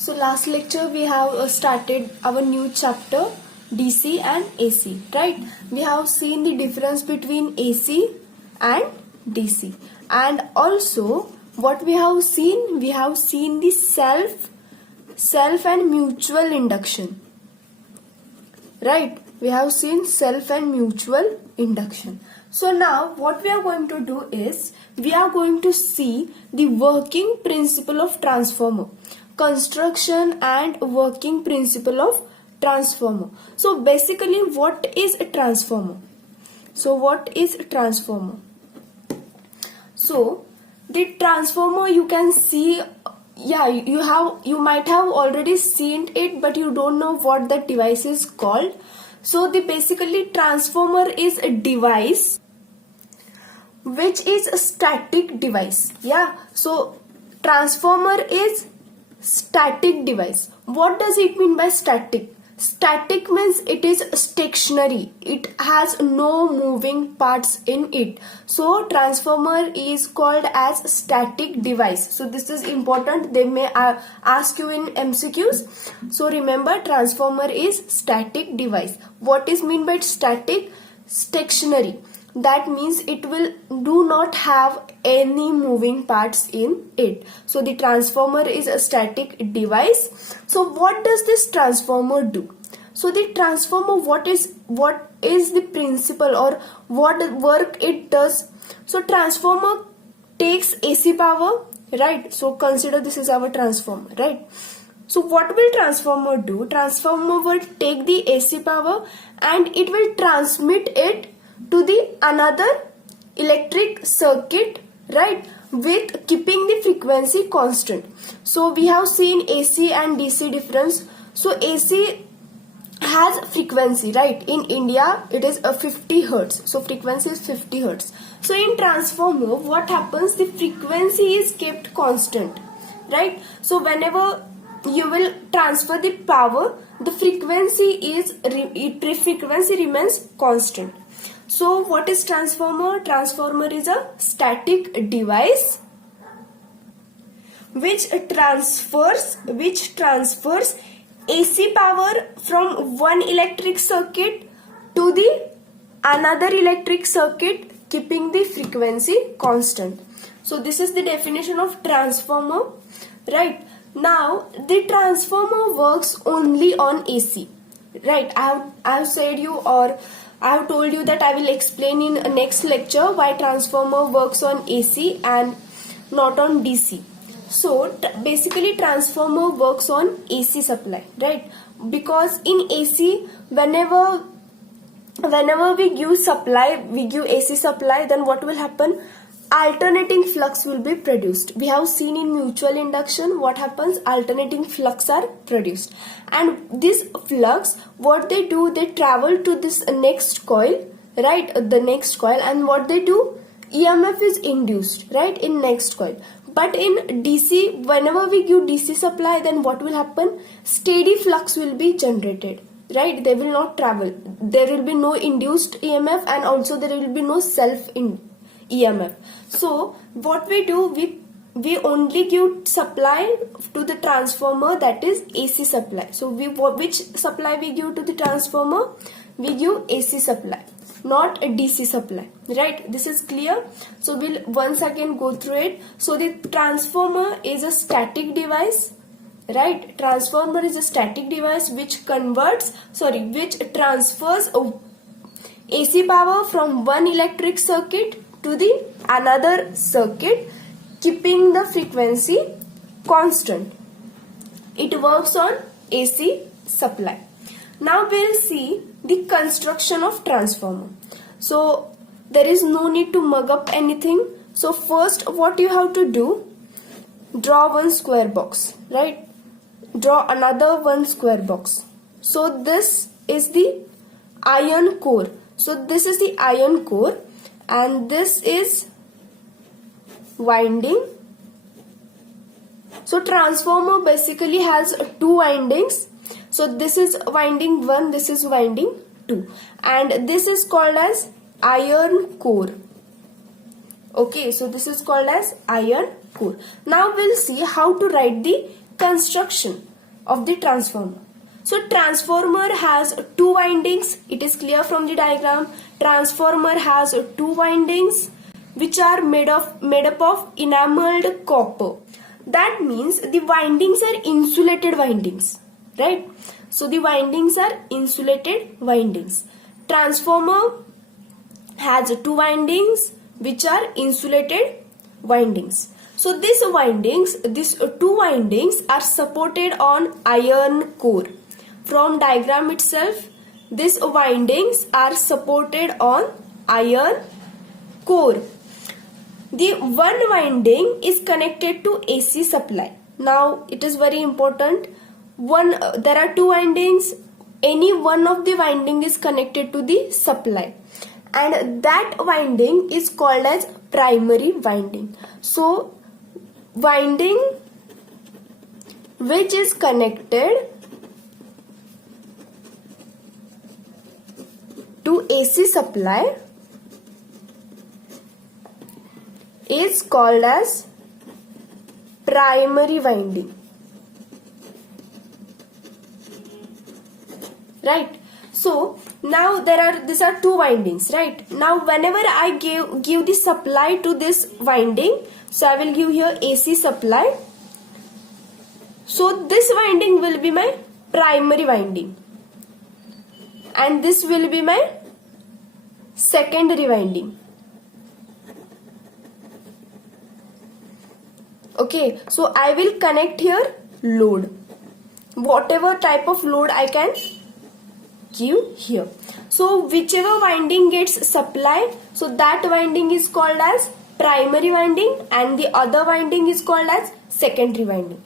So last lecture we have started our new chapter DC and AC, right? We have seen the difference between AC and DC, and also what we have seen the self and mutual induction, right? We have seen self and mutual induction. So now what we are going to do is we are going to see the working principle of transformer, construction and working principle of transformer. So basically what is a transformer? So the transformer, you can see, you might have already seen it, but you don't know what that device is called. So the basically transformer is a device which is a static device. So transformer is static device. What does it mean by static? Static means it is stationary. It has no moving parts in it. So transformer is called as static device. So this is important. They may ask you in MCQs. So remember, transformer is static device. What is mean by static? Stationary. That means it will do not have any moving parts in it. So the transformer is a static device. So what does this transformer do? So the transformer, what is the principle or what work it does? So transformer takes AC power, right? So consider this is our transformer, right? So what will transformer do? Transformer will take the AC power and it will transmit it to the another electric circuit, right, with keeping the frequency constant. So we have seen AC and DC difference. So AC has frequency, right? In India it is a 50 hertz. So frequency is 50 hertz. So in transformer what happens? The frequency is kept constant, right? So whenever you will transfer the power, the frequency remains constant. So what is transformer? Transformer is a static device which transfers AC power from one electric circuit to the another electric circuit, keeping the frequency constant. So this is the definition of transformer, right? Now the transformer works only on AC, right? I have said you, or I have told you that I will explain in next lecture why transformer works on AC and not on DC. So basically transformer works on AC supply, right? Because in AC, whenever we give AC supply, then what will happen? Alternating flux will be produced. We have seen in mutual induction what happens? Alternating flux are produced, and this flux, what they do, they travel to this next coil, right? The next coil, and what they do, EMF is induced, right, in next coil. But in DC, whenever we give DC supply, then what will happen? Steady flux will be generated, right? They will not travel. There will be no induced EMF, and also there will be no self EMF. So what we do, we only give supply to the transformer, that is AC supply. So which supply we give to the transformer? We give AC supply, not a DC supply, right? This is clear. So we'll once again go through it. So the transformer is a static device, right? Transformer is a static device which transfers AC power from one electric circuit to the another circuit, keeping the frequency constant. It works on AC supply. Now we'll see the construction of transformer. So there is no need to mug up anything. So first what you have to do, draw one square box, right? Draw another one square box. So this is the iron core. So this is the iron core, and this is winding. So transformer basically has two windings. So this is winding 1, this is winding 2, and this is called as iron core. Okay, so this is called as iron core. Now we'll see how to write the construction. of the transformer. So transformer has two windings. It is clear from the diagram. Transformer has two windings which are made up of enameled copper. That means the windings are insulated windings, right? So the windings are insulated windings. Transformer has two windings which are insulated windings. So these two windings are supported on iron core. From diagram itself, these windings are supported on iron core. The one winding is connected to AC supply. Now it is very important. There are two windings. Any one of the winding is connected to the supply, and that winding is called as primary winding. So winding which is connected to AC supply is called as primary winding, right? So now these are two windings, right? Now whenever I give the supply to this winding, so I will give here AC supply. So this winding will be my primary winding and this will be my secondary winding. Okay, so I will connect here load, whatever type of load I can give here. So whichever winding gets supply, so that winding is called as primary winding and the other winding is called as secondary winding,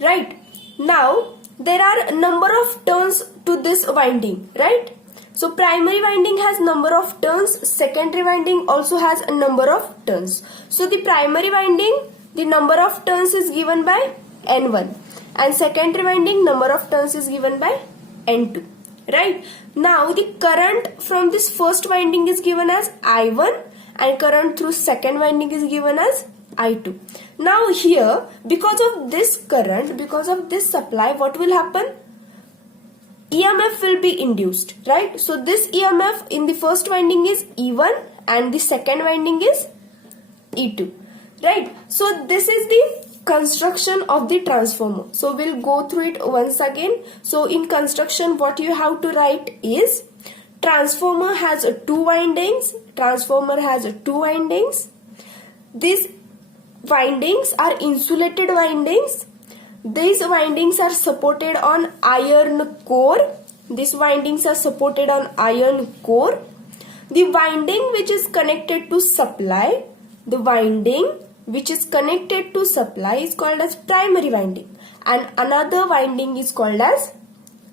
right? Now there are number of turns to this winding, right? So primary winding has number of turns, secondary winding also has a number of turns. So the primary winding, the number of turns is given by N1 and secondary winding number of turns is given by N2, right? Now the current from this first winding is given as I1 and current through second winding is given as I2. Now here, because of this current, because of this supply, what will happen? EMF will be induced, right? So this EMF in the first winding is E1 and the second winding is E2, right? So this is the construction of the transformer. So we'll go through it once again. So in construction, what you have to write is transformer has two windings. Transformer has two windings. These windings are insulated windings. These windings are supported on iron core. These windings are supported on iron core. The winding which is connected to supply, the winding which is connected to supply is called as primary winding and another winding is called as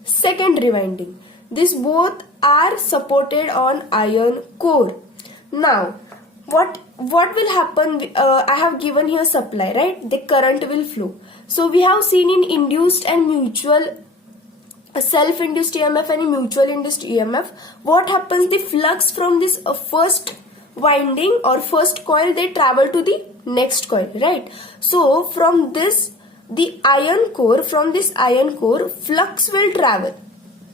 secondary winding. These both are supported on iron core. Now what will happen? I have given here supply, right? The current will flow. So we have seen in induced and mutual, self-induced EMF and mutual induced EMF, what happens? The flux from this first winding or first coil, they travel to the next coil, right? So from this, the iron core, from this iron core, flux will travel,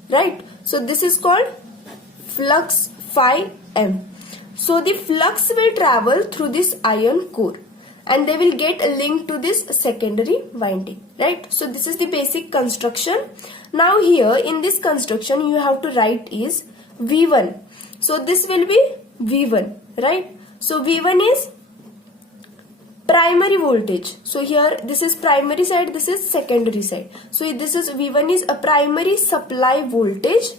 right? So this is called flux phi m. So the flux will travel through this iron core and they will get a link to this secondary winding, right? So this is the basic construction. Now here in this construction you have to write is V1. So this will be V1, right? So V1 is primary voltage. So here this is primary side, this is secondary side. So this is V1 is a primary supply voltage.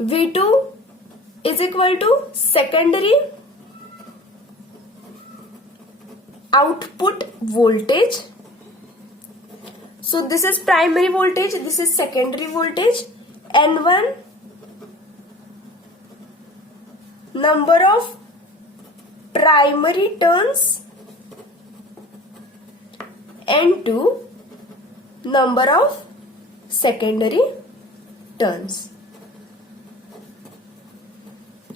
V2 is equal to secondary output voltage. So this is primary voltage, this is secondary voltage. N1 number of primary turns, N2 number of secondary turns,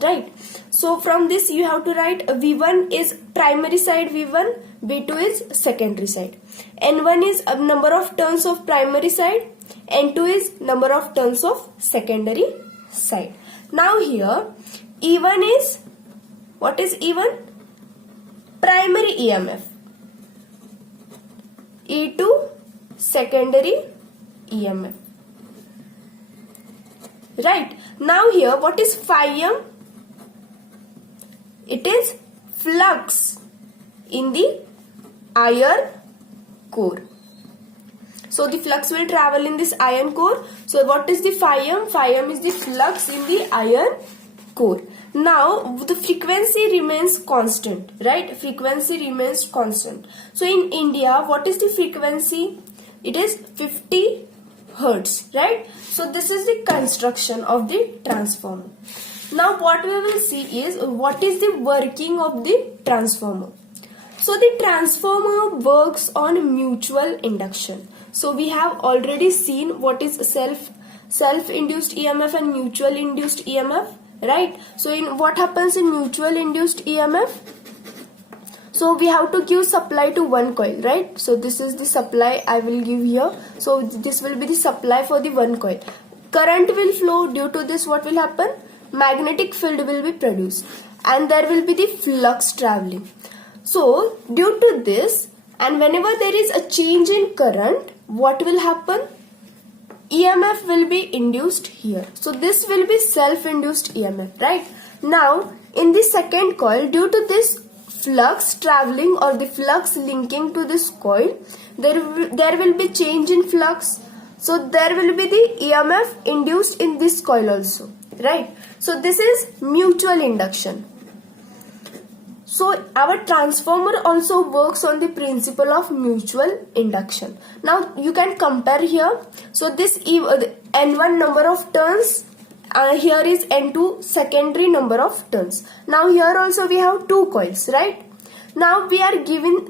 right? So from this you have to write V1 is primary side V1, V2 is secondary side. N1 is a number of turns of primary side. N2 is number of turns of secondary side. Now here E1 is, what is E1? Primary EMF. E2 secondary EMF. Right. Now here what is phi m? It is flux in the iron core. So the flux will travel in this iron core. So what is the phi m? Phi m is the flux in the iron core. Now the frequency remains constant, right? Frequency remains constant. So in India, what is the frequency? It is 50 hertz, right? So this is the construction of the transformer. Now what we will see is what is the working of the transformer. So the transformer works on mutual induction. So we have already seen what is self-induced EMF and mutual induced EMF, right? So in what happens in mutual induced EMF? So we have to give supply to one coil, right? So this is the supply I will give here. So this will be the supply for the one coil. Current will flow. Due to this, what will happen? Magnetic field will be produced and there will be the flux traveling. So due to this, and whenever there is a change in current, what will happen? EMF will be induced here. So this will be self-induced EMF, right? Now in the second coil, due to this flux traveling or the flux linking to this coil, there will be change in flux. So there will be the EMF induced in this coil also, right? So this is mutual induction. So our transformer also works on the principle of mutual induction. Now you can compare here. So this N1 number of turns, here is N2 secondary number of turns. Now here also we have two coils, right? Now we are given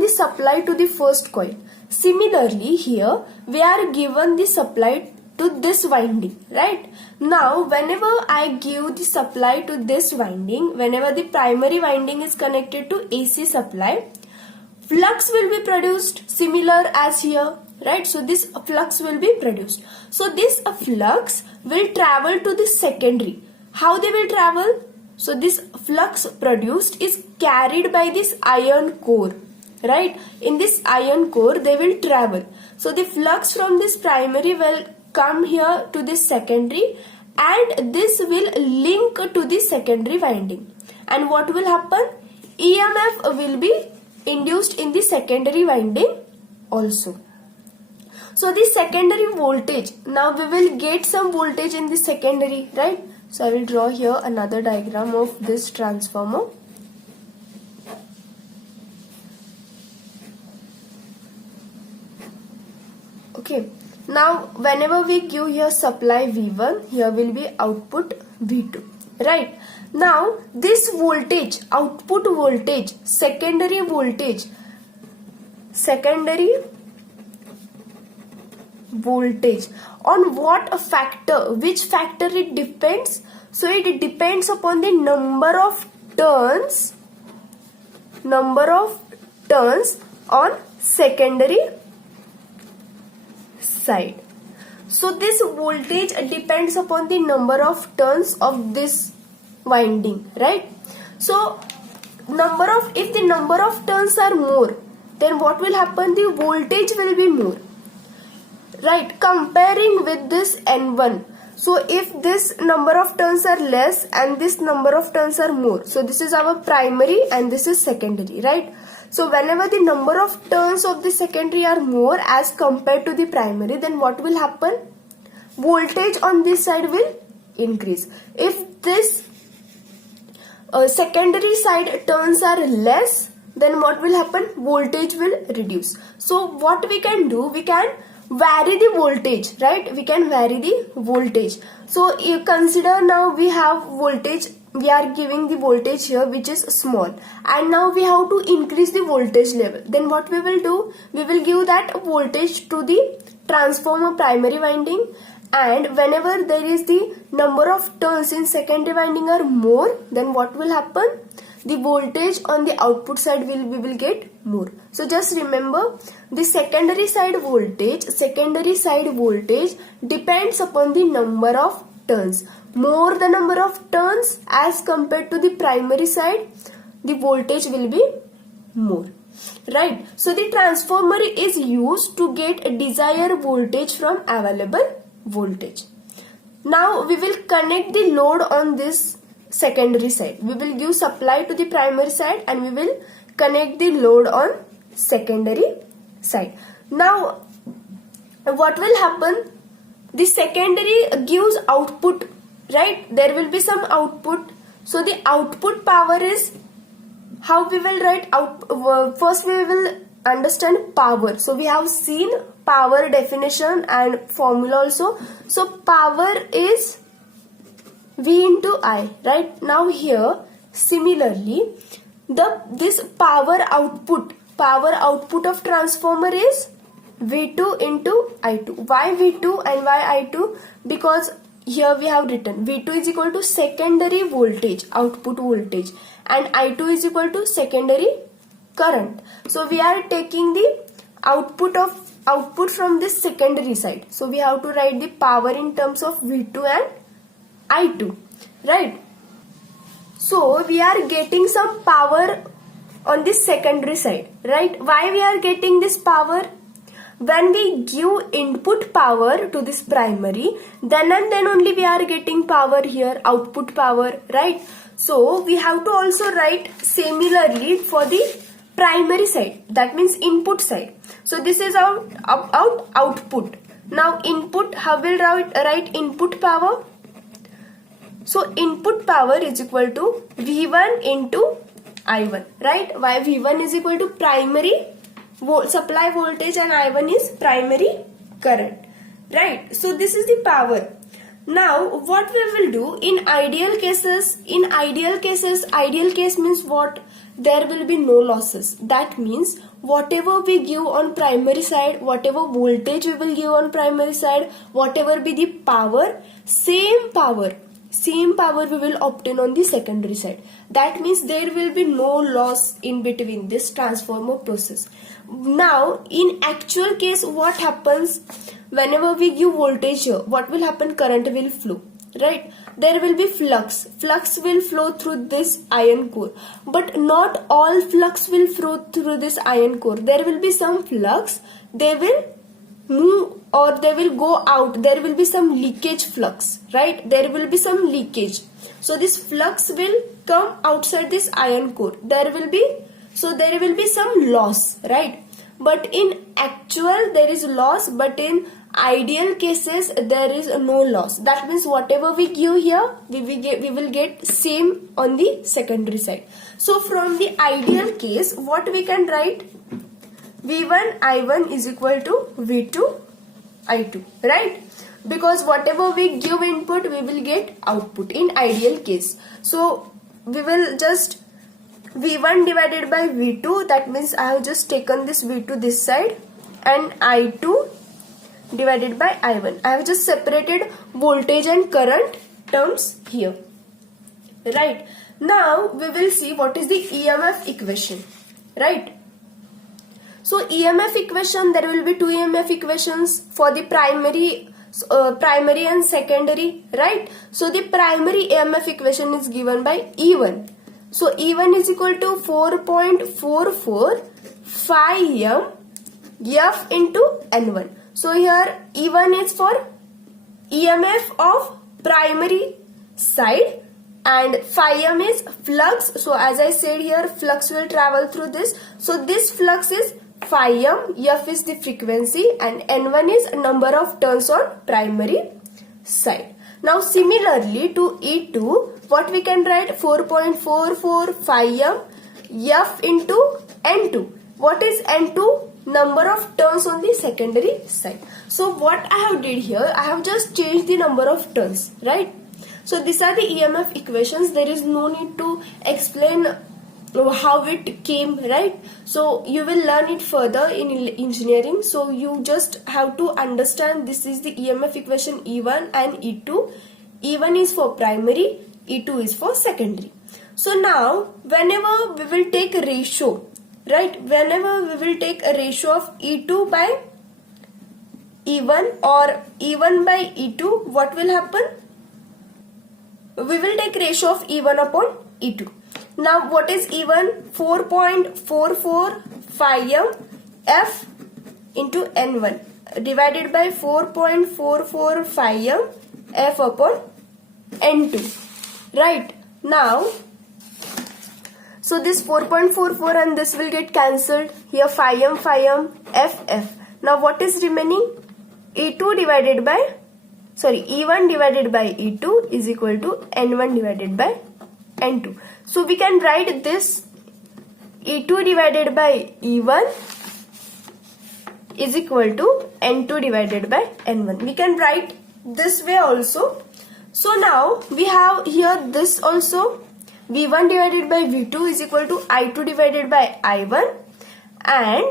the supply to the first coil. Similarly here we are given the supply to this winding, right? Now whenever I give the supply to this winding, whenever the primary winding is connected to AC supply, flux will be produced similar as here, right? So this flux will be produced. So this flux will travel to the secondary. How they will travel? So this flux produced is carried by this iron core, right? In this iron core they will travel. So the flux from this primary will come here to this secondary and this will link to the secondary winding. And what will happen? EMF will be induced in the secondary winding also. So the secondary voltage, now we will get some voltage in the secondary, right? So I will draw here another diagram of this transformer. Okay. Now whenever we give here supply V1, here will be output V2, right? Now this voltage, output voltage, secondary voltage on what factor, which factor it depends? So it depends upon the number of turns on secondary side. So this voltage depends upon the number of turns of this winding, right? So if the number of turns are more, then what will happen? The voltage will be more, right? Comparing with this N1. So if this number of turns are less and this number of turns are more, so this is our primary and this is secondary, right? So whenever the number of turns of the secondary are more as compared to the primary, then what will happen? Voltage on this side will increase. If this secondary side turns are less, then what will happen? Voltage will reduce. So what we can do? We can vary the voltage, right? We can vary the voltage. So you consider now we have voltage, we are giving the voltage here which is small, and now we have to increase the voltage level. Then what we will do? We will give that voltage to the transformer primary winding, and whenever there is the number of turns in secondary winding are more, then what will happen? the voltage on the output side we will get more. So just remember, the secondary side voltage depends upon the number of turns. More the number of turns as compared to the primary side, the voltage will be more, right? So the transformer is used to get a desired voltage from available voltage. Now we will connect the load on this secondary side. We will give supply to the primary side and we will connect the load on secondary side. Now what will happen? The secondary gives output, right? There will be some output. So the output power is, how we will write out? First we will understand power. So we have seen power definition and formula also. So power is V into I, right? Now here similarly this power output of transformer is V2 into I2. Why V2 and why I2? Because here we have written V2 is equal to secondary voltage, output voltage, and I2 is equal to secondary current. So we are taking the output from this secondary side. So we have to write the power in terms of V2 and I2, right? So we are getting some power on this secondary side, right? Why we are getting this power? When we give input power to this primary, then and then only we are getting power here, output power, right? So we have to also write similarly for the primary side, that means input side. So this is our output. Now input, how will write input power? So input power is equal to V1 into I1, right? Why V1 is equal to primary supply voltage and I1 is primary current, right? So this is the power. Now what we will do in ideal cases, ideal case means what? There will be no losses. That means whatever we give on primary side, whatever voltage we will give on primary side, whatever be the power, same power we will obtain on the secondary side. That means there will be no loss in between this transformer process. Now in actual case, what happens? Whenever we give voltage here, what will happen? Current will flow, right? There will be flux will flow through this iron core, but not all flux will flow through this iron core. There will be some flux, they will move or they will go out. There will be some leakage flux, right? There will be some leakage. So this flux will come outside this iron core. There will be some loss, right? But in actual there is loss, but in ideal cases there is no loss. That means whatever we give here, we will get same on the secondary side. So from the ideal case, what we can write? V1 I1 is equal to V2 I2, right? Because whatever we give input, we will get output in ideal case. So we will just V1 divided by V2, that means I have just taken this V2 this side, and I2 divided by I1. I have just separated voltage and current terms here, right? Now we will see what is the EMF equation, right? So EMF equation, there will be two EMF equations for the primary and secondary, right? So the primary EMF equation is given by E1. So E1 is equal to 4.44 phi m F into N1. So here E1 is for EMF of primary side and phi m is flux. So as I said here, flux will travel through this. So this flux is phi m, F is the frequency, and N1 is number of turns on primary side. Now similarly to E2, what we can write? 4.44 phi m F into N2. What is N2? Number of turns on the secondary side. So what I have did here, I have just changed the number of turns, right? So these are the EMF equations. There is no need to explain how it came, right? So you will learn it further in engineering. So you just have to understand this is the EMF equation E1 and E2. E1 is for primary, E2 is for secondary. So now whenever we will take a ratio, right, whenever we will take a ratio of E2 by E1 or E1 by E2, what will happen? We will take ratio of E1 upon E2. Now what is E1? 4.445 F into N1 divided by 4.445 F upon N2. Right. Now, so this 4.44 and this will get cancelled. Here phi m, F. Now what is remaining? E1 divided by E2 is equal to N1 divided by N2. So we can write this E2 divided by E1 is equal to N2 divided by N1. We can write this way also. So now we have here this also, V1 divided by V2 is equal to I2 divided by I1 and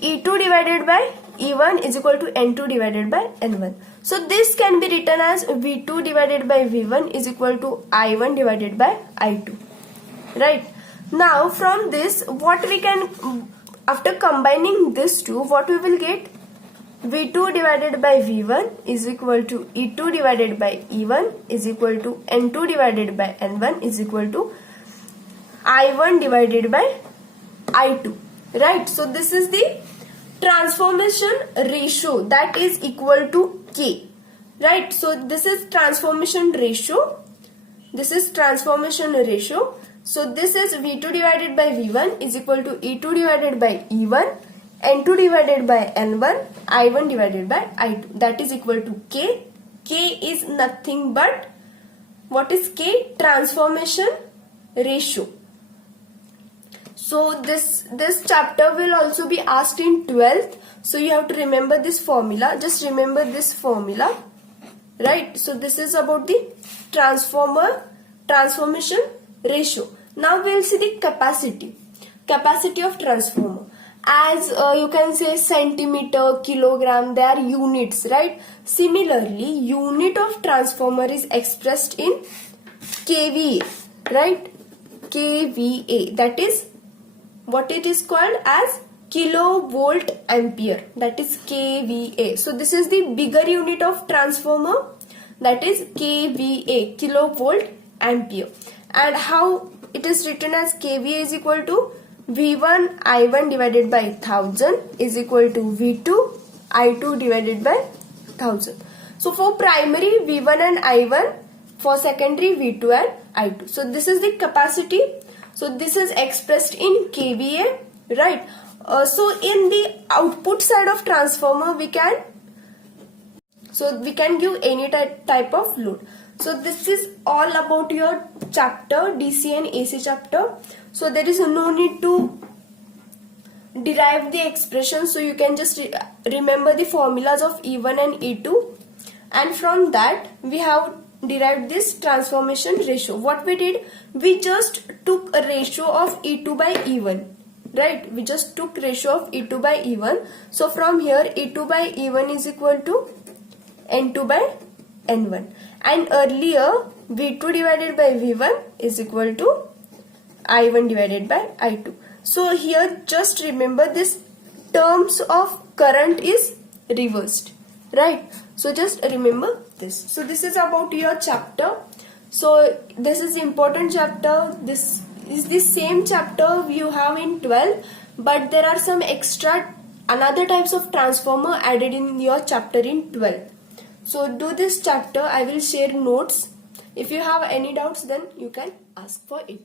E2 divided by E1 is equal to N2 divided by N1. So this can be written as V2 divided by V1 is equal to I1 divided by I2. Right. Now from this, what we can, after combining this two, what we will get? V2 divided by V1 is equal to E2 divided by E1 is equal to N2 divided by N1 is equal to I1 divided by I2. Right. So this is the transformation ratio, that is equal to K. Right. So this is transformation ratio. This is transformation ratio. So this is V2 divided by V1 is equal to E2 divided by E1, N2 divided by N1, I1 divided by I2. That is equal to K. K is nothing but, what is K? Transformation ratio. So this chapter will also be asked in 12th. So you have to remember this formula. Just remember this formula. Right. So this is about the transformation ratio. Now we will see the capacity of transformer. As you can say centimeter, kilogram, they are units, right? Similarly, unit of transformer is expressed in kVA, right? kVA, that is what it is called as kilovolt ampere, that is kVA. So this is the bigger unit of transformer, that is kVA, kilovolt ampere. And how it is written as kVA is equal to V1 I1 divided by 1000 is equal to V2 I2 divided by 1000. So for primary V1 and I1, for secondary V2 and I2. So this is the capacity. So this is expressed in kVA, right? So in the output side of transformer we can give any type of load. So this is all about your chapter, DC and AC chapter. So there is no need to derive the expression. So you can just remember the formulas of E1 and E2. And from that we have derived this transformation ratio. What we did? We just took a ratio of E2 by E1. Right? We just took ratio of E2 by E1. So from here E2 by E1 is equal to N2 by N1. And earlier V2 divided by V1 is equal to I1 divided by I2. So here just remember this terms of current is reversed. Right? So just remember this. So this is about your chapter. So this is important chapter. This is the same chapter you have in 12, but there are some extra another types of transformer added in your chapter in 12. So do this chapter. I will share notes. If you have any doubts, then you can ask for it.